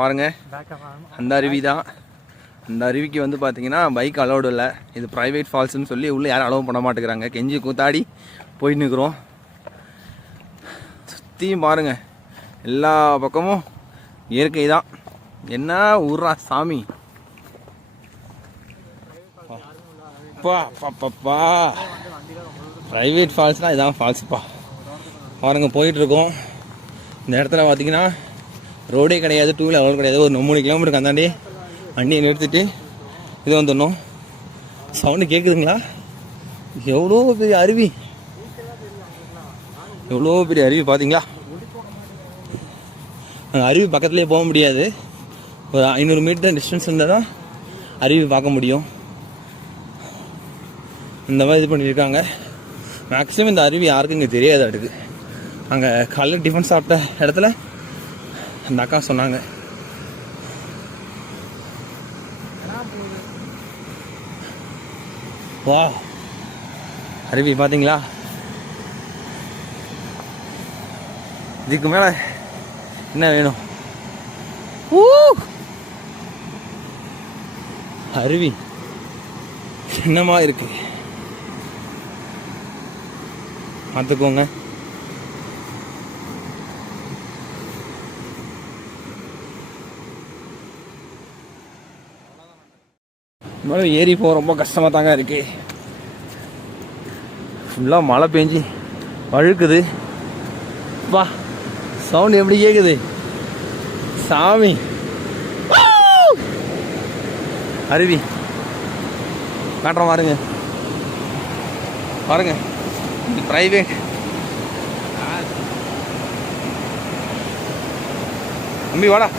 பாருங்க, அந்த அருவி தான். அந்த அருவிக்கு வந்து பார்த்தீங்கன்னா பைக் அலோடு இல்லை. இது ப்ரைவேட் ஃபால்ஸ்னு சொல்லி உள்ளே யாரும் அலோவ் பண்ண மாட்டேங்கிறாங்க. கெஞ்சி கூத்தாடி போயிட்டு நிற்கிறோம். சுற்றியும் பாருங்கள், எல்லா பக்கமும் இயற்கை தான். என்ன ஊர்ரா சாமி. பாப்பா ப்ரைவேட் ஃபால்ஸ்னால் இதான் ஃபால்ஸுப்பா. பாருங்கள், போயிட்டுருக்கோம். இந்த இடத்துல பார்த்தீங்கன்னா ரோடே கிடையாது, டூ வீலர் அலோடு கிடையாது. ஒரு 3 கிலோமீட்டருக்கு அந்தாண்டி வண்டியை நிறுத்திட்டு இது வந்துடணும். சவுண்டு கேட்குதுங்களா? எவ்வளோ பெரிய அருவி, எவ்வளோ பெரிய அருவி பார்த்தீங்களா? அருவி பக்கத்துலேயே போக முடியாது. ஒரு 500 மீட்டர் டிஸ்டன்ஸ் இருந்தால் தான் அருவி பார்க்க முடியும். இந்த மாதிரி இது பண்ணியிருக்காங்க. மேக்ஸிமம் இந்த அருவி யாருக்கும் இங்கே தெரியாது. அடுக்கு அங்கே காலையில் டிஃபன் சாப்பிட்ட இடத்துல அந்த அக்கா சொன்னாங்க. வா, அருவி பார்த்தீங்களா? இதுக்கு மேலே என்ன வேணும்? அருவி என்னமா இருக்கு பார்த்துக்கோங்க. மேலே ஏறி போக ரொம்ப கஷ்டமாக தாங்க இருக்கு. ஃபுல்லாக மழை பெஞ்சி வழுக்குது. வா, சவுண்ட் எப்படி கேட்குது சாமி. அருவி காட்டுறோம் பாருங்க, பாருங்க. இது ப்ரைவேட். தம்பி வாடா.